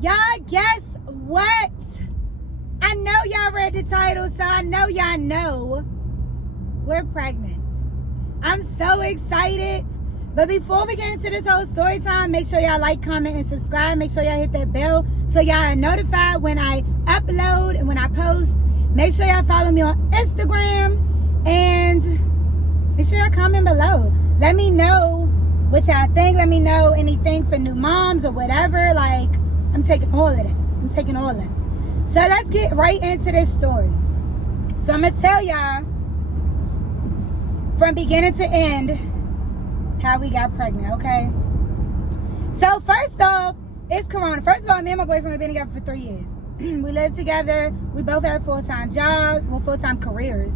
Y'all, guess what? I know y'all read the title, so I know y'all know we're pregnant. I'm so excited. But before we get into this whole story time, make sure y'all like, comment, and subscribe. Make sure y'all hit that bell so y'all are notified when I upload and when I post. Make sure y'all follow me on Instagram. And make sure y'all comment below. Let me know what y'all think. Let me know anything for new moms or whatever. Like, I'm taking all of that. I'm taking all of that. So let's get right into this story. So I'm going to tell y'all from beginning to end how we got pregnant, okay? So first off, it's Corona. First of all, me and my boyfriend have been together for 3 years. We live together. We both have full-time jobs, well, full-time careers.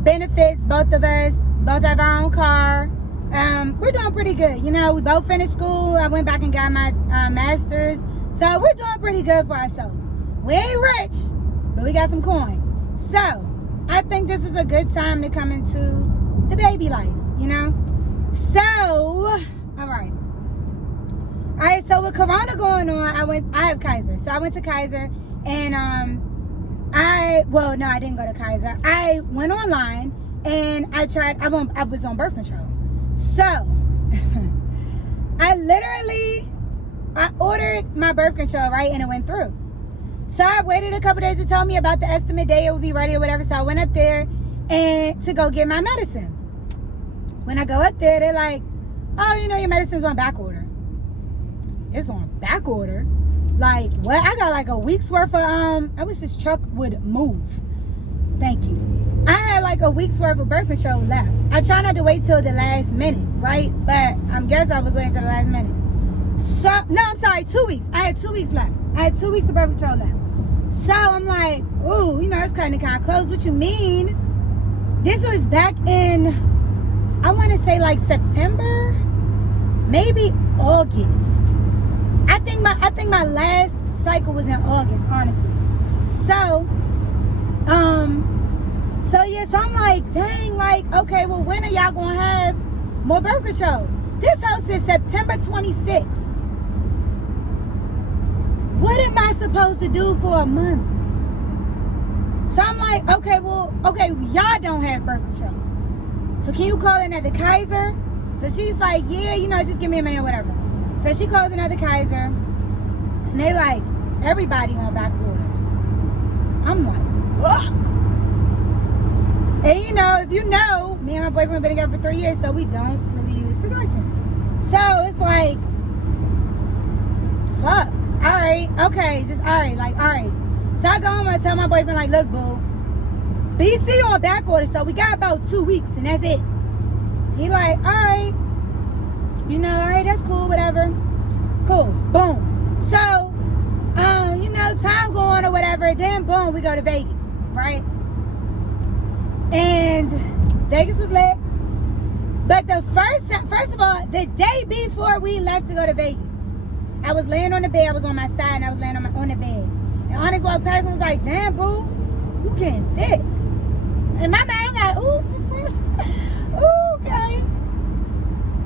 Benefits, both of us. Both have our own car. We're doing pretty good. You know, we both finished school. I went back and got my master's. So we're doing pretty good for ourselves. We ain't rich, but we got some coin. So I think this is a good time to come into the baby life, you know? So, all right, so with Corona going on, I have Kaiser. So I went to Kaiser and I didn't go to Kaiser. I went online and I was on birth control. So I ordered my birth control, right? And it went through. So I waited a couple days to tell me about the estimate day it would be ready or whatever. So I went up there and to go get my medicine. When I go up there, they're like, oh, you know, your medicine's on back order. It's on back order? Like, what? I got like a week's worth of, I wish this truck would move. Thank you. I had like a week's worth of birth control left. I try not to wait till the last minute, right? But I guess I was waiting till the last minute. So, no, I'm sorry, 2 weeks. I had 2 weeks left. I had 2 weeks of birth control left. So I'm like, ooh, you know, it's kind of close. What you mean? This was back in, I want to say like September, maybe August. I think my last cycle was in August, honestly. So so I'm like, dang, like, okay, well, when are y'all gonna have more birth control? This house is September 26th. What am I supposed to do for a month? So I'm like, okay, y'all don't have birth control. So can you call another Kaiser? So she's like, yeah, you know, just give me a minute or whatever. So she calls another Kaiser, and they like, everybody on back order. I'm like, fuck. And you know, if you know, me and my boyfriend have been together for 3 years, so we don't really use protection. So it's like, fuck. All right, okay, just all right. So I go home and I tell my boyfriend, like, look, boo, BC on back order, so we got about 2 weeks, and that's it. He like, all right. You know, all right, that's cool, whatever. Cool, boom. So, you know, time going or whatever. Then, boom, we go to Vegas, right? And Vegas was lit. But first of all, the day before we left to go to Vegas, I was laying on the bed. I was on my side, and I was laying on the bed. And honest walk past and was like, damn, boo, you getting thick. And my mind like, ooh, okay.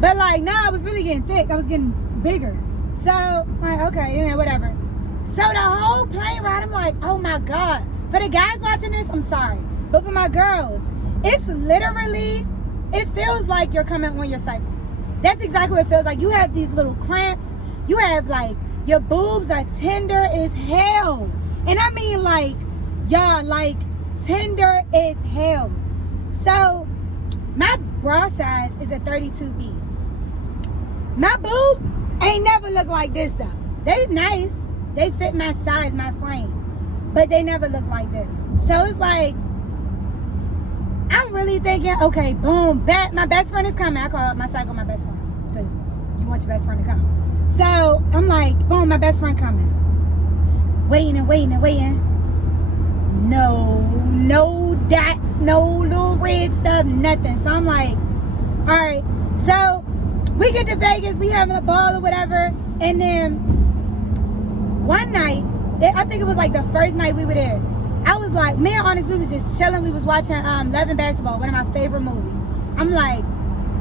But like, no, I was really getting thick. I was getting bigger. So, like, okay, you know, whatever. So the whole plane ride, I'm like, oh my God. For the guys watching this, I'm sorry. But for my girls, it's literally, it feels like you're coming on your cycle. That's exactly what it feels like. You have these little cramps. You have like, your boobs are tender as hell. And I mean like, y'all, like tender as hell. So my bra size is a 32B. My boobs ain't never looked like this though. They nice. They fit my size, my frame. But they never look like this. So it's like, I'm really thinking, okay, boom, my best friend is coming. I call my cycle my best friend. Because you want your best friend to come. So I'm like, boom, my best friend coming. Waiting. No dots, no little red stuff, nothing. So I'm like, all right. So we get to Vegas, we having a ball or whatever. And then one night, I think it was like the first night we were there, I was like, me and Honest, we was just chilling. We was watching Love and Basketball, one of my favorite movies. I'm like,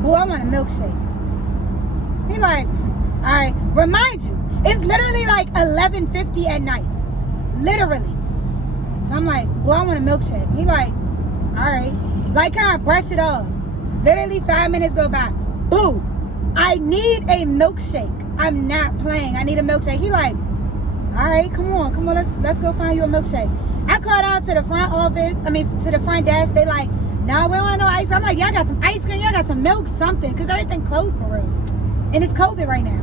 boy, I want a milkshake. He like, all right, remind you, It's literally like 11:50 at night. Literally. So I'm like, well, I want a milkshake. He like, all right. Like, kind of brush it off. Literally 5 minutes go by. Boo. I need a milkshake. I'm not playing. I need a milkshake. He like, all right, come on, let's go find you a milkshake. I called out to the front office, to the front desk. They like, no, we don't want no ice cream. I'm like, y'all got some ice cream, y'all got some milk, something, because everything closed for real. And it's COVID right now.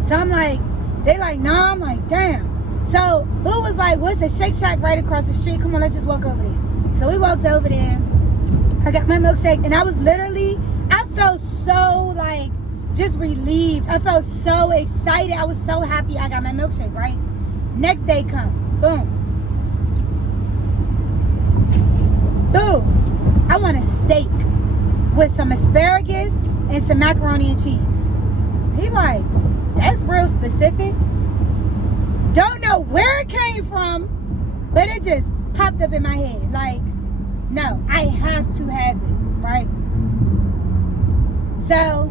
So I'm like, they like, no, I'm like, damn. So Boo was like, what's a Shake Shack right across the street? Come on, let's just walk over there. So we walked over there. I got my milkshake, and I was literally, I felt so like, just relieved. I felt so excited. I was so happy I got my milkshake, right? Next day come. Boom. Boom. I want a steak with some asparagus and some macaroni and cheese. He like, that's real specific. Don't know where it came from, but it just popped up in my head. Like, no, I have to have this, right? So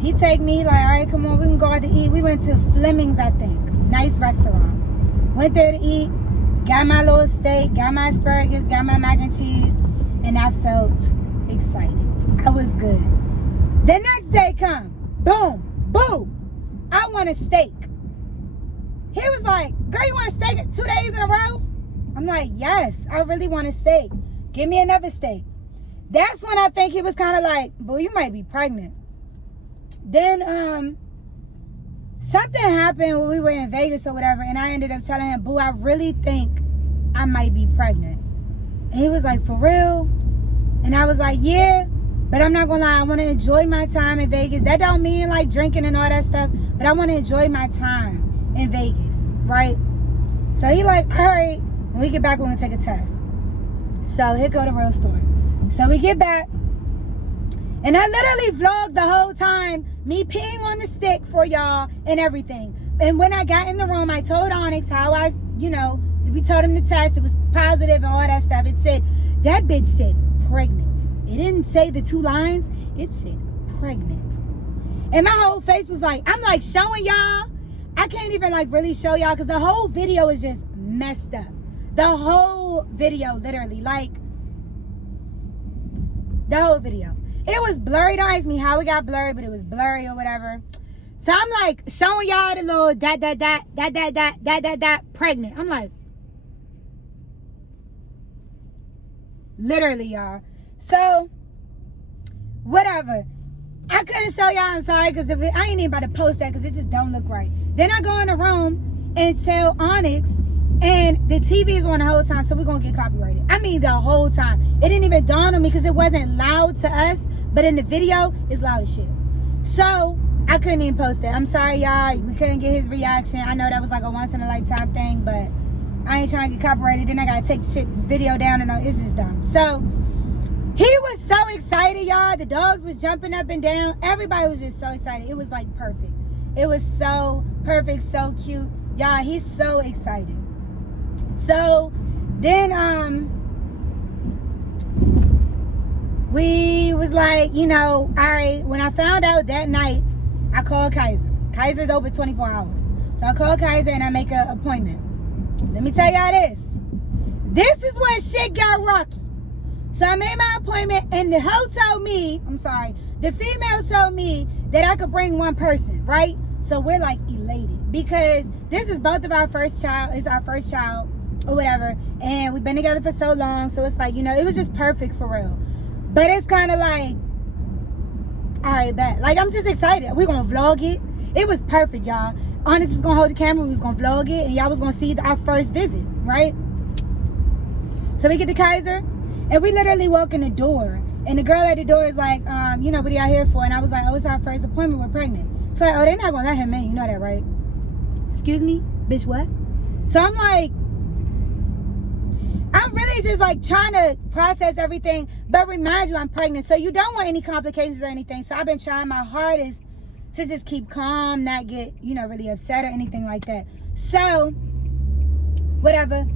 he take me, like, all right, come on, we can go out to eat. We went to Fleming's, I think. Nice restaurant. Went there to eat, got my little steak, got my asparagus, got my mac and cheese, and I felt excited. I was good. The next day come, boom, boom, I want a steak. He was like, girl, you want a steak 2 days in a row? I'm like, yes, I really want a steak. Give me another steak. That's when I think he was kind of like, boo, you might be pregnant. Then something happened when we were in Vegas or whatever, and I ended up telling him, boo, I really think I might be pregnant. And he was like, for real? And I was like, yeah, but I'm not gonna lie, I want to enjoy my time in Vegas. That don't mean like drinking and all that stuff, but I want to enjoy my time in Vegas, right? So he like, all right, when we get back, we're gonna take a test. So here go the real story. So we get back, and I literally vlogged the whole time, me peeing on the stick for y'all and everything. And when I got in the room, I told Onyx how we told him the test, it was positive and all that stuff. It said, that bitch said pregnant. It didn't say the 2 lines, it said pregnant. And my whole face was like, I'm like showing y'all. I can't even like really show y'all because the whole video is just messed up. The whole video, literally, like, the whole video. It was blurry. Don't ask me how it got blurry, but it was blurry or whatever. So I'm like showing y'all the little pregnant. I'm like, literally, y'all. So, whatever. I couldn't show y'all, I'm sorry, because I ain't even about to post that because it just don't look right. Then I go in the room and tell Onyx, and the TV is on the whole time, so we're going to get copyrighted. I mean, the whole time. It didn't even dawn on me because it wasn't loud to us, but in the video, it's loud as shit. So, I couldn't even post it. I'm sorry, y'all. We couldn't get his reaction. I know that was like a once-in-a-lifetime thing, but I ain't trying to get copyrighted. Then I got to take the video down, and it's just dumb. So, he was so excited, y'all. The dogs was jumping up and down. Everybody was just so excited. It was like perfect. It was so perfect, so cute. Y'all, he's so excited. So then we was like, all right, when I found out that night, I called Kaiser. Kaiser's open 24 hours. So I called Kaiser and I make an appointment. Let me tell y'all this. This is when shit got rocky. So I made my appointment, and the female told me that I could bring one person, right? So we're like elated because this is both of our first child. It's our first child or whatever. And we've been together for so long. So it's like, it was just perfect for real. But it's kind of like, all right, bet. Like, I'm just excited. We're going to vlog it. It was perfect, y'all. Onyx was going to hold the camera. We was going to vlog it. And y'all was going to see our first visit, right? So we get to Kaiser. And we literally walk in the door. And the girl at the door is like, what are y'all here for? And I was like, oh, it's our first appointment. We're pregnant. She's like, oh, they're not going to let him in. You know that, right? Excuse me? Bitch, what? So I'm like, I'm really just like trying to process everything. But remind you, I'm pregnant. So you don't want any complications or anything. So I've been trying my hardest to just keep calm, not get, really upset or anything like that. So, whatever.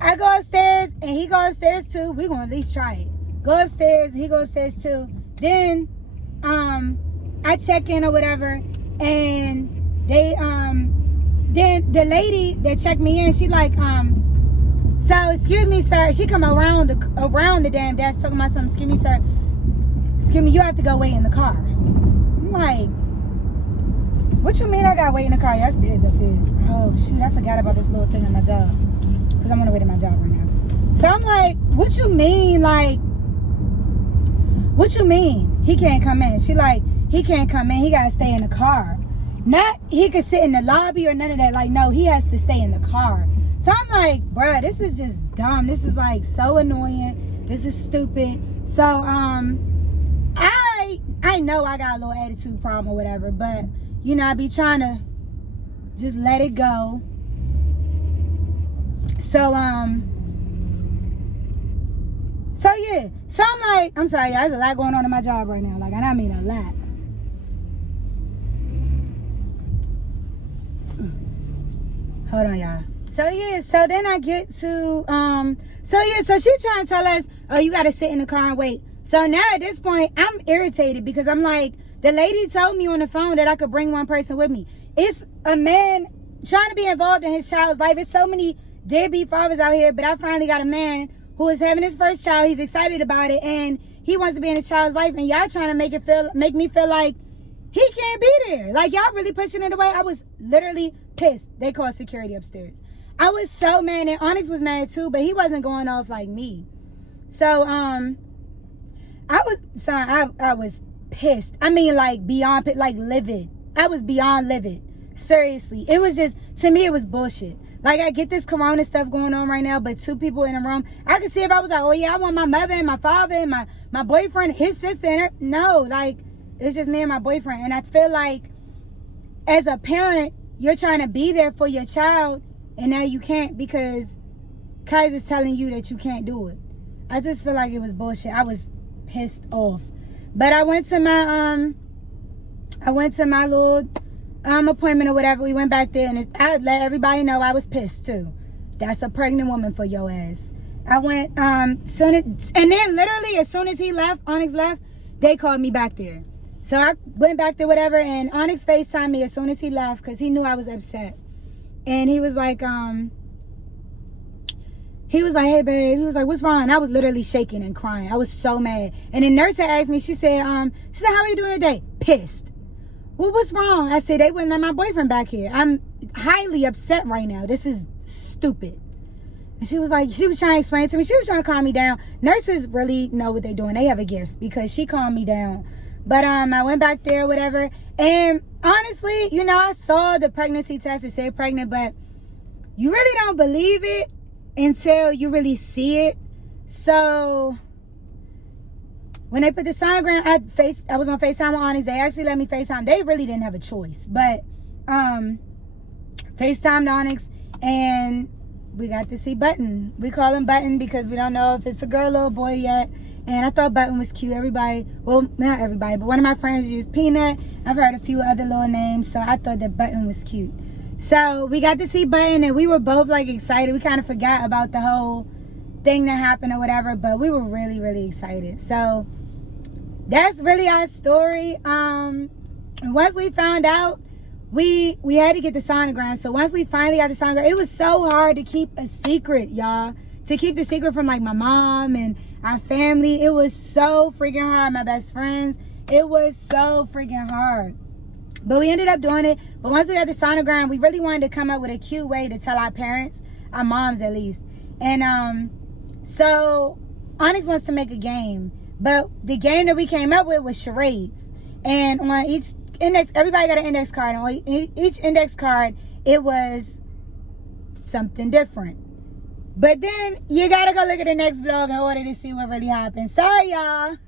I go upstairs and he go upstairs too. We're gonna at least try it. Go upstairs and he go upstairs too. Then I check in or whatever, And they then the lady that checked me in, she like so excuse me sir, she come around the damn desk talking about something. Excuse me sir, excuse me, you have to go wait in the car. I'm like, what you mean I gotta wait in the car? Yes, it's up here. Oh shoot, I forgot about this little thing on my job because I'm on the way to my job right now. So I'm like, what you mean? Like, what you mean he can't come in? She like, he can't come in, he gotta stay in the car. Not he could sit in the lobby or none of that. Like, no, he has to stay in the car. So I'm like, bruh, this is just dumb. This is like so annoying. This is stupid. So I know I got a little attitude problem or whatever, but you know, I be trying to just let it go. So yeah. So I'm like, I'm sorry, y'all, there's a lot going on in my job right now. Like, and I mean a lot. Hold on, y'all. So yeah, so then I get to so she trying to tell us, oh, you gotta sit in the car and wait. So now at this point, I'm irritated because I'm like, the lady told me on the phone that I could bring one person with me. It's a man trying to be involved in his child's life. It's so many deadbeat fathers out here, but I finally got a man who is having his first child. He's excited about it, and he wants to be in his child's life, and y'all trying to make me feel like he can't be there. Like, y'all really pushing it away. I was literally pissed. They called security upstairs. I was so mad, and Onyx was mad too, but he wasn't going off like me. So I was pissed. I mean, like, beyond, like, livid. I was beyond livid. Seriously. It was just, to me, it was bullshit. Like, I get this corona stuff going on right now, but two people in a room, I could see if I was like, oh yeah, I want my mother and my father and my boyfriend, his sister, and her. No, like, it's just me and my boyfriend. And I feel like, as a parent, you're trying to be there for your child, and now you can't because Kaiser's telling you that you can't do it. I just feel like it was bullshit. I was pissed off. But I went to my little appointment or whatever. We went back there, and I let everybody know I was pissed too. That's a pregnant woman for your ass. I went and then literally as soon as he left, Onyx left, they called me back there. So I went back there, whatever, and Onyx FaceTimed me as soon as he left because he knew I was upset. And he was like, hey babe, he was like, what's wrong? And I was literally shaking and crying. I was so mad. And the nurse had asked me, she said, how are you doing today? Pissed. Well, what's wrong? I said, they wouldn't let my boyfriend back here. I'm highly upset right now. This is stupid. And she was trying to explain to me. She was trying to calm me down. Nurses really know what they're doing. They have a gift because she calmed me down. But I went back there, whatever. And honestly, you know, I saw the pregnancy test. It said pregnant, but you really don't believe it until you really see it. So when they put the sonogram, I was on FaceTime with Onyx. They actually let me FaceTime. They really didn't have a choice. But FaceTimed Onyx, and we got to see Button. We call him Button because we don't know if it's a girl or a boy yet. And I thought Button was cute. Everybody, well, not everybody, but one of my friends used Peanut. I've heard a few other little names, so I thought that Button was cute. So we got to see Button, and we were both like excited. We kind of forgot about the whole thing that happened or whatever, but we were really, really excited. So that's really our story. And once we found out, we had to get the sonogram. So once we finally got the sonogram, it was so hard to keep a secret, y'all. To keep the secret from like my mom and our family. It was so freaking hard. My best friends. It was so freaking hard. But we ended up doing it. But once we got the sonogram, we really wanted to come up with a cute way to tell our parents, our moms at least. And so Onyx wants to make a game. But the game that we came up with was charades. And on each index, everybody got an index card. And on each index card, it was something different. But then you gotta go look at the next vlog in order to see what really happened. Sorry, y'all.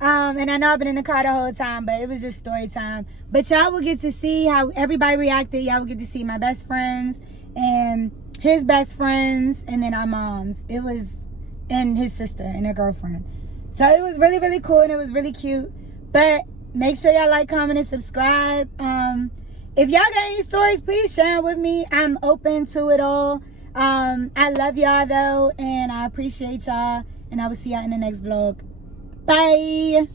And I know I've been in the car the whole time, but it was just story time. But y'all will get to see how everybody reacted. Y'all will get to see my best friends and his best friends, and then our moms. It was, and his sister and her girlfriend. So it was really, really cool, and it was really cute. But make sure y'all like, comment, and subscribe. If y'all got any stories, please share them with me. I'm open to it all. I love y'all though, and I appreciate y'all, and I will see y'all in the next vlog. Bye.